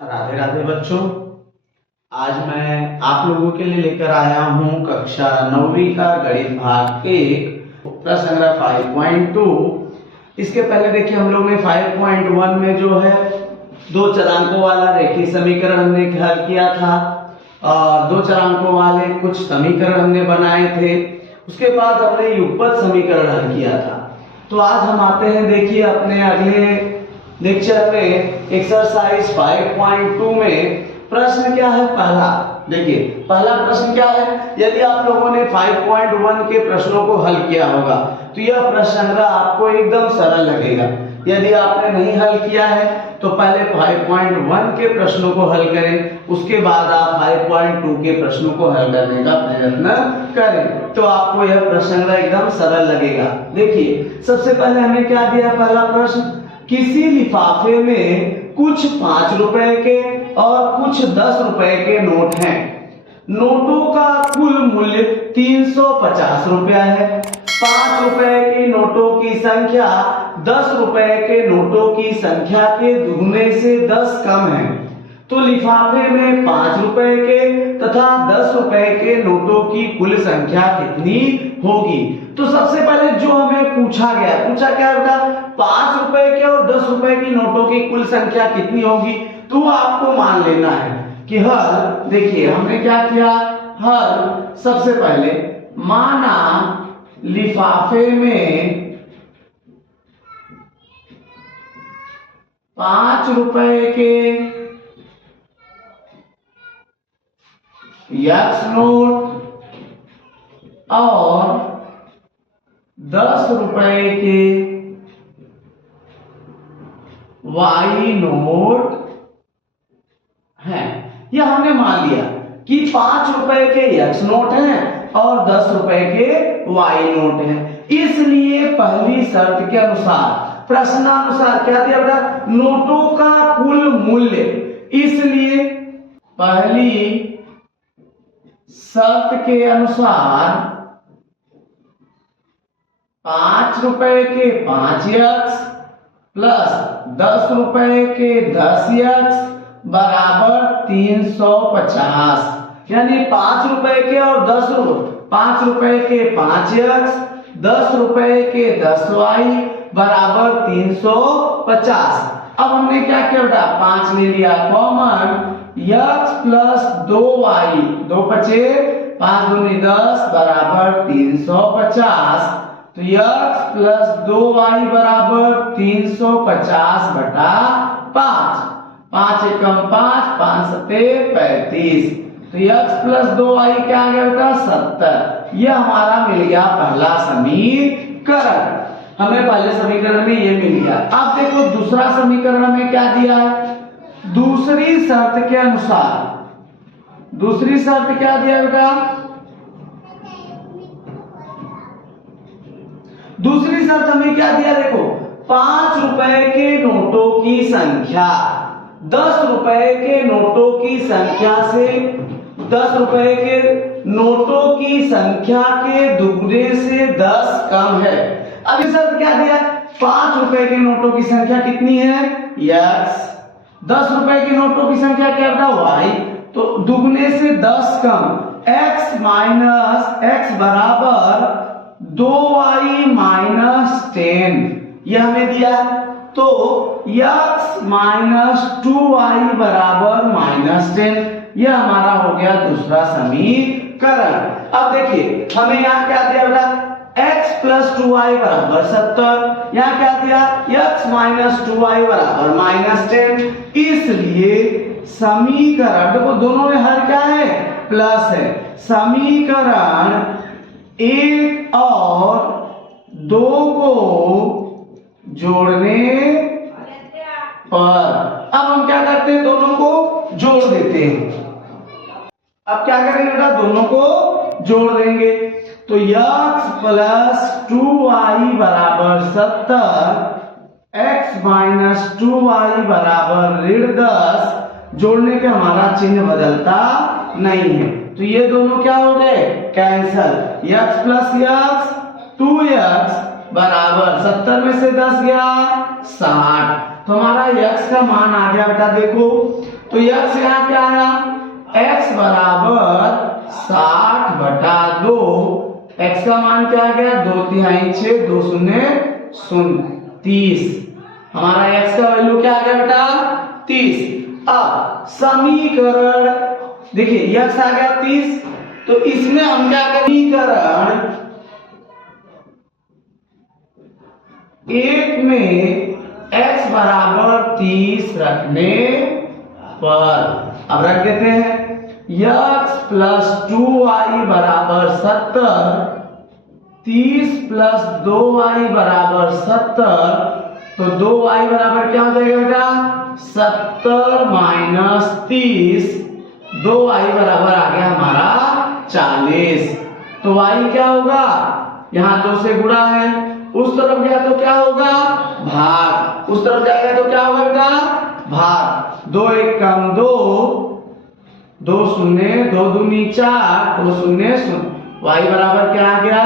राधे राधे बच्चों। आज मैं आप लोगों के लिए लेकर आया हूं कक्षा 9वीं का गणित भाग 1 प्रश्न संग्रह 5.2। इसके पहले देखिए हम लोग ने 5.1 में जो है दो चरांकों वाला रेखीय समीकरण हमने हल किया था और दो चरांकों वाले कुछ समीकरण हमने बनाए थे। उसके बाद हमने युगपत समीकरण हल किया था। तो आज हम आते हैं देखिए अपने अगले लेक्चर में एक्सरसाइज 5.2 में प्रश्न क्या है। पहला देखिए, पहला प्रश्न क्या है। यदि आप लोगों ने 5.1 के प्रश्नों को हल किया होगा तो यह प्रश्न संग्रह आपको एकदम सरल लगेगा। यदि आपने नहीं हल किया है तो पहले 5.1 के प्रश्नों को हल करें, उसके बाद आप 5.2 के प्रश्नों को हल करने का प्रयत्न करें, तो आपको यह प्रश्न संग्रह एकदम सरल लगेगा। देखिए सबसे पहले हमें क्या दिया। पहला प्रश्न, किसी लिफाफे में कुछ 5 रुपए के और कुछ 10 रुपए के नोट हैं। नोटों का कुल मूल्य 350 रुपया है। 5 रुपए के नोटों की संख्या 10 रुपए के नोटों की संख्या के दुगने से 10 कम है। तो लिफाफे में 5 रुपए के तथा 10 रुपए के नोटों की कुल संख्या कितनी होगी। तो सबसे पहले जो हमें पूछा क्या बेटा, 5 रुपए के और 10 रुपए की नोटों की कुल संख्या कितनी होगी। तो आपको मान लेना है कि हर, देखिए हमने क्या किया, हर सबसे पहले माना लिफाफे में 5 रुपए के एक्स नोट और 10 रुपए के वाई नोट हैं। यह हमने मान लिया कि 5 रुपए के एक्स नोट हैं और 10 रुपए के वाई नोट हैं। इसलिए पहली शर्त के अनुसार, प्रश्नानुसार क्या दिया बेटा, नोटों का कुल मूल्य। इसलिए पहली शर्त के अनुसार 5 रुपए के 5 एक्स प्लस 10 रुपए के 10 एक्स बराबर 350। यानी 5 रुपए के और 5 रुपए के 5 एक्स 10 रुपए के 10 वाई बराबर 350। अब हमने क्या किया बेटा, 5 ले लिया कॉमन, x प्लस 2y, 2 पचे 5 दूनी 10 बराबर 350। तो x प्लस 2y बराबर 350 बटा 5, 5 एकम 5, 5 सते 35। तो x प्लस 2y क्या आ गया बेटा, 70। यह हमारा मिल गया पहला समीकरण। हमें पहले समीकरण में ये मिल गया। अब देखो दूसरा समीकरण में क्या दिया है। दूसरी शर्त के अनुसार, दूसरी शर्त क्या दिया बेटा, दूसरी शर्त हमें क्या दिया, देखो 5 रुपए के नोटों की संख्या 10 रुपए के नोटों की संख्या से 10 रुपए के नोटों की संख्या के दुगने से 10 कम है। अब इस शर्त क्या दिया, 5 रुपए के नोटों की संख्या कितनी है, x, 10 रुपए के नोटों की संख्या क्या बेटा, y, तो दुगने से 10 कम, x माइनस x बराबर 2y माइनस 10, यह हमें दिया। तो x माइनस 2y बराबर माइनस 10, यह हमारा हो गया दूसरा समीकरण। अब देखिए हमें यहाँ क्या दिया बेटा, x प्लस 2y बराबर 70, यहाँ क्या दिया, x माइनस 2y बराबर माइनस 10। इसलिए समीकरण, देखो दोनों में हर क्या है, प्लस है। समीकरण 1 और 2 को जोड़ने पर, अब हम क्या करते हैं, दोनों को जोड़ देते हैं। अब क्या करेंगे बेटा, दोनों को जोड़ देंगे। तो x प्लस 2y बराबर 70, x माइनस 2y बराबर ऋण 10, जोड़ने के हमारा चिन्ह बदलता नहीं है। तो ये दोनों क्या हो गए, cancel. x plus x 2x बराबर 70 में से 10 गया 60। तो हमारा x का मान आ गया बेटा, देखो तो तो यक्स यहाँ क्या आया, x बराबर 60/2, x का मान क्या आ गया 2/3 6 2 0 0 30। हमारा x का वैल्यू क्या आ गया बेटा 30। अब समीकरण देखिए x आ गया 30, तो इसमें हम क्या करें, समीकरण 1 में x बराबर 30 रखने पर अब रख देते हैं x प्लस 2y बराबर 70, 30 प्लस 2y बराबर 70, तो 2y बराबर क्या हो जाएगा बेटा 70 माइनस 30, 2y बराबर आ गया हमारा 40। तो y क्या होगा, यहाँ 2 से गुणा है, उस तरफ गया तो क्या होगा भाग, उस तरफ जाएगा तो क्या होगा बेटा भाग, 2 1 कम 2, 2 0 2 दूनी 4 2 0 0, y बराबर क्या आ गया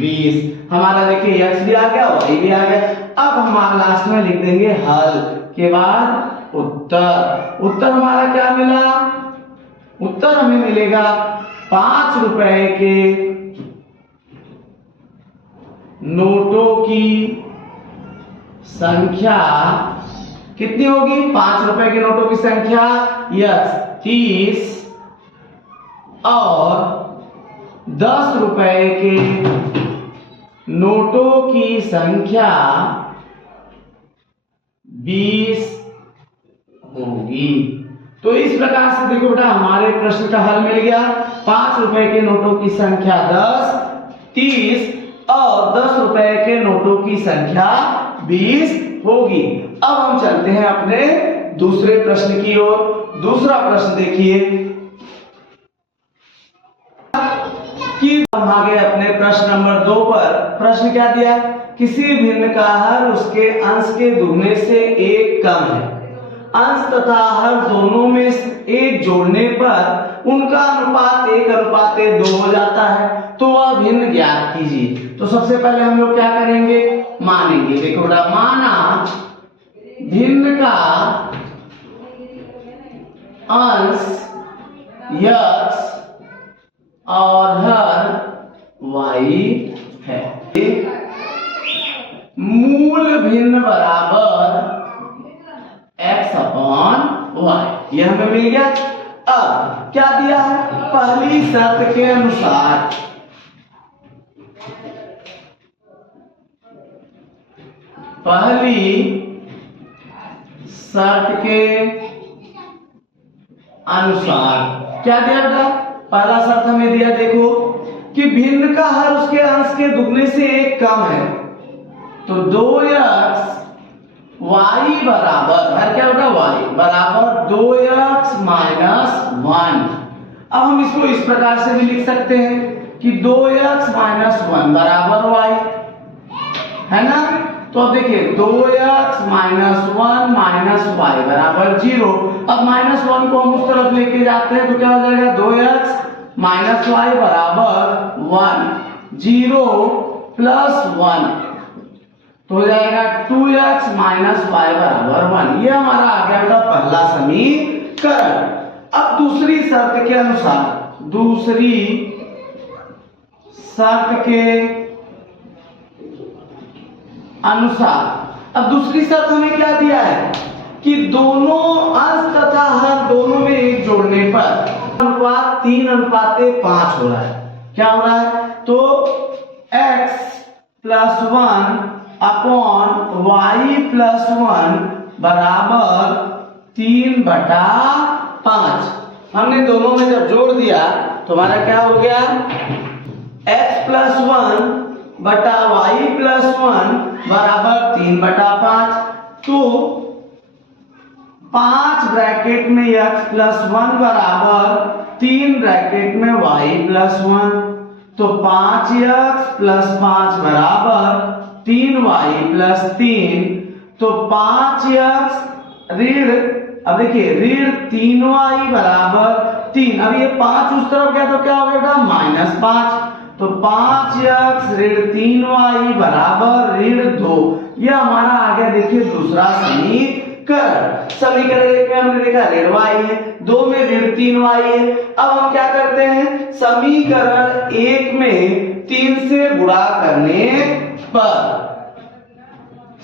20। हमारा देखिए x भी आ गया y भी आ गया। अब हम लास्ट में लिख देंगे हल के बाद उत्तर। उत्तर हमारा क्या मिला, उत्तर हमें मिलेगा 5 रुपए के नोटों की संख्या कितनी होगी, 5 रुपए के नोटों की संख्या यस 30 और 10 रुपए के नोटों की संख्या 20 होगी। तो इस प्रकार से देखो बेटा हमारे प्रश्न का हल मिल गया। 5 रुपए के नोटों की संख्या 10, 30 और 10 रुपए के नोटों की संख्या 20 होगी। अब हम चलते हैं अपने दूसरे प्रश्न की ओर। दूसरा प्रश्न देखिए कि हम आ गए अपने प्रश्न नंबर 2 पर। प्रश्न क्या दिया, किसी भिन्न का हर उसके अंश के दुगने से 1 कम है, अंश तथा हर दोनों में 1 जोड़ने पर उनका अनुपात 1:2 हो जाता है, तो वह भिन्न ज्ञात कीजिए। तो सबसे पहले हम लोग क्या करेंगे, मानेंगे। देखो बेटा माना भिन्न का अंश x और हर y है, मूल भिन्न बराबर x/y, यह हमें मिल गया। अब क्या दिया है, पहली शर्त के अनुसार क्या दिया बेटा, पहला शर्त हमें दिया देखो कि भिन्न का हर उसके अंश के दुगने से 1 कम है, तो 2x y बराबर हर क्या बेटा y बराबर 2x - 1। अब हम इसको इस प्रकार से भी लिख सकते हैं कि 2x - 1 बराबर y है ना। तो अब देखिए 2x - 1 - y बराबर 0। अब -1 को हम उस तरफ लेके जाते हैं तो क्या हो जाएगा, 2x - y बराबर 1, 0 + 1 तो हो जाएगा 2x - y बराबर 1। ये हमारा आ गया बेटा पहला समीकरण। अब दूसरी शर्त के अनुसार अब दूसरी शर्त हमें क्या दिया है कि दोनों अंश तथा हर दोनों में 1 जोड़ने पर अनुपात 3:5 हो रहा है। क्या हो रहा है, तो x + 1 अपॉन y + 1 बराबर 3/5। हमने दोनों में जब जोड़ दिया तो हमारा क्या हो गया, x + 1 बटा y + 1 बराबर 3/5। तो 5 ब्रैकेट में x + 1 बराबर 3 ब्रैकेट में y + 1, तो 5x + 5 बराबर 3y + 3, तो 5x ऋण, अब देखिए ऋण 3y बराबर 3। अब ये 5 उस तरफ गया तो क्या हो गया बेटा -5, तो 5x ऋण 3y बराबर ऋण 2। ये हमारा आ गया देखिए दूसरा समीकरण। समीकरण। समीकरण 1 में हमने देखा ऋण y है, 2 में ऋण 3y है। अब हम क्या करते हैं, समीकरण 1 में 3 से गुणा करने पर,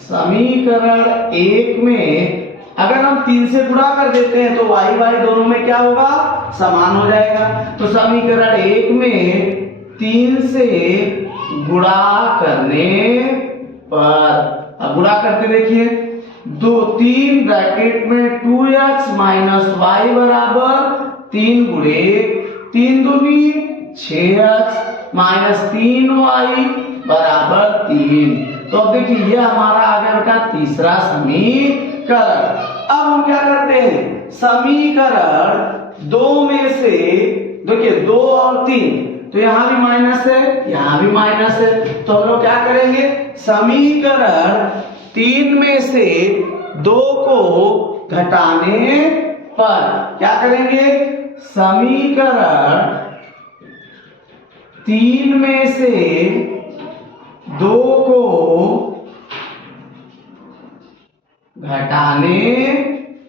समीकरण 1 में अगर हम 3 से गुणा कर देते हैं तो y y दोनों में क्या होगा, समान हो जाएगा। तो समीकरण 1 में 3 से गुणा करने पर, अब गुणा करते देखिए, 3 ब्रैकेट में 2x माइनस y बराबर 3 गुणे 3 दूनी 6x माइनस 3y बराबर 3। तो अब देखिए ये हमारा आ गया बेटा तीसरा समीकरण। अब हम क्या करते हैं, समीकरण 2 में से देखिए 2 और 3, तो यहां भी माइनस है, यहां भी माइनस है, तो हम लोग क्या करेंगे, समीकरण 3 में से 2 को घटाने पर क्या करेंगे, समीकरण 3 में से 2 को घटाने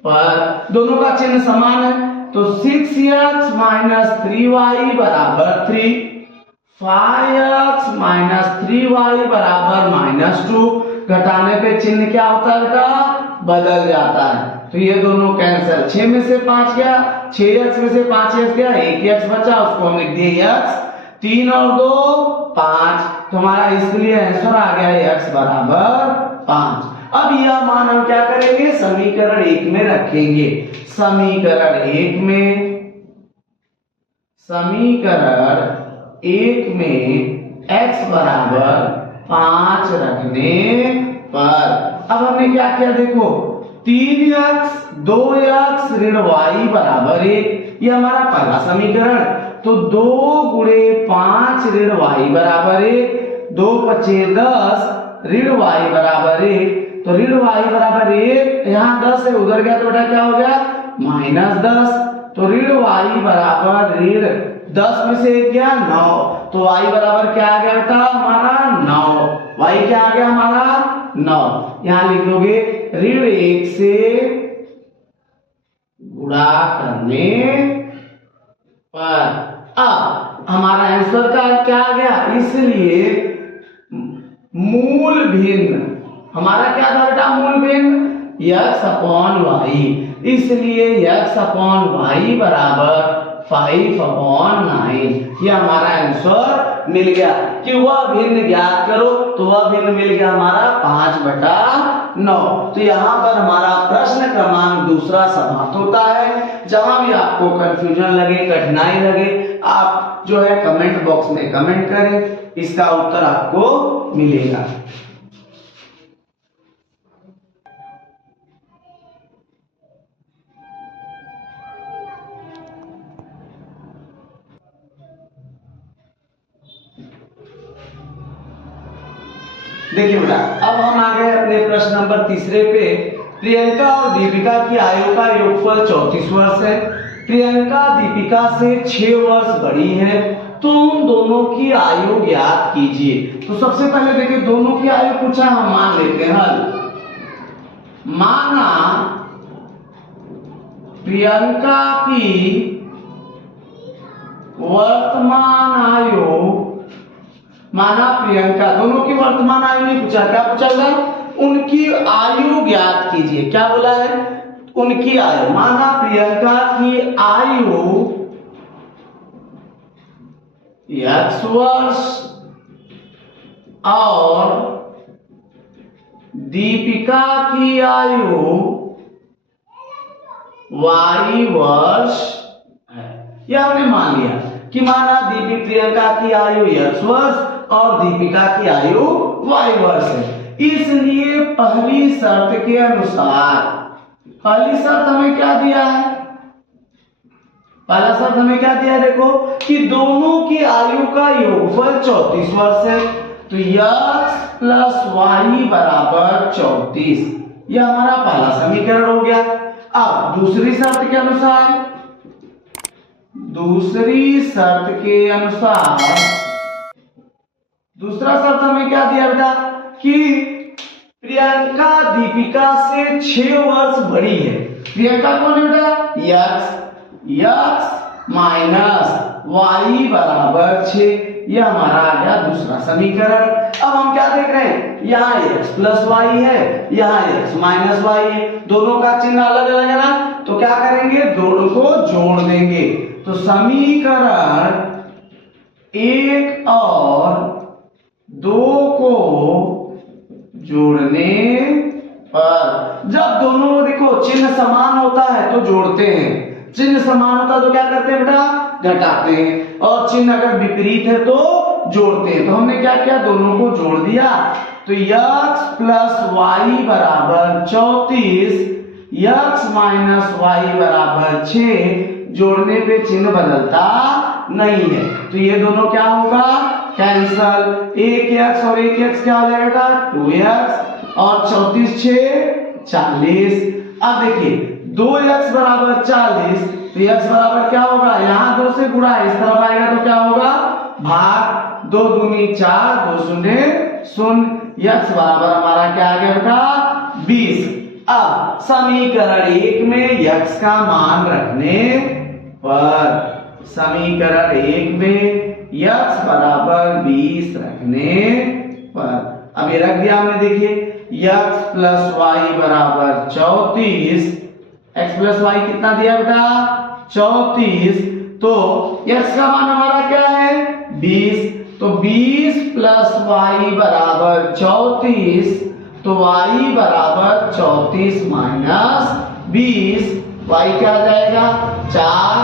पर, दोनों का चिन्ह समान है, तो 6x माइनस 3y बराबर 3, 5x माइनस 3y बराबर -2, घटाने पे चिन्ह क्या होता है बेटा, बदल जाता है। तो ये दोनों कैंसिल, 6 में से 5 गया, 6x में से 5x गया, 1x बचा, उसको हम लिख दिए x, 3 और 2 5, तो हमारा इसलिए आंसर आ गया x बराबर 5। अब यह मान हम क्या करेंगे, समीकरण 1 में रखेंगे। समीकरण 1 में x बराबर 5 रखने पर, अब हमने क्या किया देखो, 3x 2x ऋण y बराबर 1, ये हमारा पहला समीकरण। तो 2 गुणे 5 ऋण y बराबर 1, 2 पचे 10 ऋण y बराबर 1, तो ऋण y बराबर 1, यहाँ 10 है, उधर गया तो बेटा क्या हो गया, -10, तो ऋण y बराबर ऋण 10 में से 1 गया 9, तो y बराबर क्या आ गया बेटा हमारा 9, y क्या आ गया हमारा 9। यहाँ लिख दोगे ऋण 1 से गुणा करने पर, अब हमारा आंसर का क्या आ गया, इसलिए मूल भिन्न, हमारा क्या था बेटा मूल भिन्न, x अपॉन y, इसलिए x अपॉन y बराबर 5/9, ये हमारा आंसर मिल गया। कि वह भिन्न ज्ञात करो, तो वह भिन्न मिल गया हमारा 5/9। तो यहाँ पर हमारा प्रश्न क्रमांक 2 समाप्त होता है। जहां भी आपको कंफ्यूजन लगे, कठिनाई लगे, आप जो है कमेंट बॉक्स में कमेंट करें, इसका उत्तर आपको मिलेगा। देखिए बेटा, अब हम आ गए अपने प्रश्न नंबर 3 पे। प्रियंका और दीपिका की आयु का योगफल 34 वर्ष है। प्रियंका दीपिका से 6 वर्ष बड़ी है, तो उन दोनों की आयु ज्ञात कीजिए। तो सबसे पहले देखिए, दोनों की आयु पूछा, हम मान लेते हैं हल। माना प्रियंका की वर्तमान आयु, माना प्रियंका, दोनों की वर्तमान आयु नहीं पूछा, क्या पूछा था, उनकी आयु ज्ञात कीजिए। क्या बोला है, उनकी आयु। माना प्रियंका की आयु x वर्ष और दीपिका की आयु y वर्ष है। यह हमने मान लिया कि माना प्रियंका की आयु x वर्ष और दीपिका की आयु y वर्ष है। इसलिए पहली शर्त के अनुसार, पहली शर्त हमें क्या दिया है, पहला शर्त हमें क्या दिया है, देखो कि दोनों की आयु का योगफल 34 वर्ष है, तो x प्लस y बराबर 34, यह हमारा पहला समीकरण हो गया। अब दूसरी शर्त के अनुसार, दूसरा शर्त हमें क्या दिया बेटा कि प्रियंका दीपिका से 6 वर्ष बड़ी है। प्रियंका कौन है बेटा? x माइनस वाई बराबर 6। यह हमारा आ गया दूसरा समीकरण। अब हम क्या देख रहे हैं, यहाँ x प्लस वाई है, यहाँ x माइनस वाई है, दोनों का चिन्ह अलग अलग है ना, तो क्या करेंगे, दोनों को जोड़ देंगे। तो समीकरण 1 और 2 को जोड़ने पर, जब दोनों को देखो चिन्ह समान होता है तो जोड़ते हैं, चिन्ह समान होता है तो क्या करते हैं बेटा, घटाते हैं, और चिन्ह अगर विपरीत है तो जोड़ते हैं। तो हमने क्या किया, दोनों को जोड़ दिया। तो x प्लस वाई बराबर 34, x माइनस वाई बराबर 6, जोड़ने पे चिन्ह बदलता नहीं है, तो ये दोनों क्या होगा, कैंसल। एक x और एक x क्या हो जाएगा, 2x, और 34 6 40। अब देखिए 2x बराबर 40, तो x बराबर क्या होगा, यहाँ 2 से गुणा इस तरफ आएगा तो क्या होगा, भाग 2 दूनी 4, 2 शून्य 0, x बराबर हमारा क्या आ गया बेटा, 20। अब समीकरण 1 में x का मान रखने पर, समीकरण 1 में x बराबर 20 रखने पर, अब ये रख दिया हमने, देखिए x प्लस वाई बराबर 34, x प्लस वाई कितना दिया बेटा, 34, तो x का मान हमारा क्या है, 20, तो 20 प्लस वाई बराबर 34, तो y बराबर 34 माइनस 20, y क्या आ जाएगा, 4,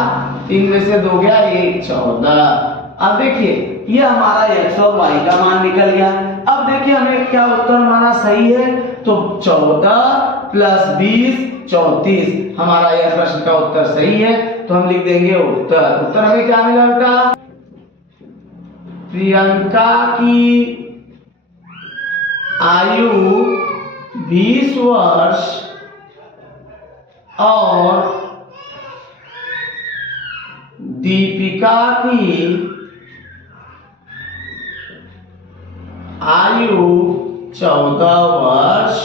3 में से 2 गया 1, 14। अब देखिए ये हमारा x और y का मान निकल गया। अब देखिए हमें क्या उत्तर हमारा सही है, तो 14 प्लस 20 34, हमारा यह प्रश्न का उत्तर सही है, तो हम लिख देंगे उत्तर। उत्तर हमें क्या मिला बेटा, प्रियंका की आयु 20 वर्ष और दीपिका की आयु 14 वर्ष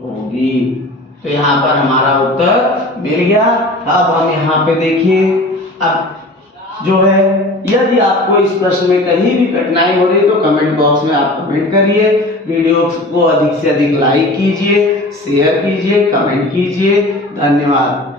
होगी। तो यहाँ पर हमारा उत्तर मिल गया। अब हम यहाँ पे देखिए, अब जो है, यदि आपको इस प्रश्न में कहीं भी कठिनाई हो रही तो कमेंट बॉक्स में आप कमेंट करिए। वीडियो को अधिक से अधिक लाइक कीजिए, शेयर कीजिए, कमेंट कीजिए। धन्यवाद।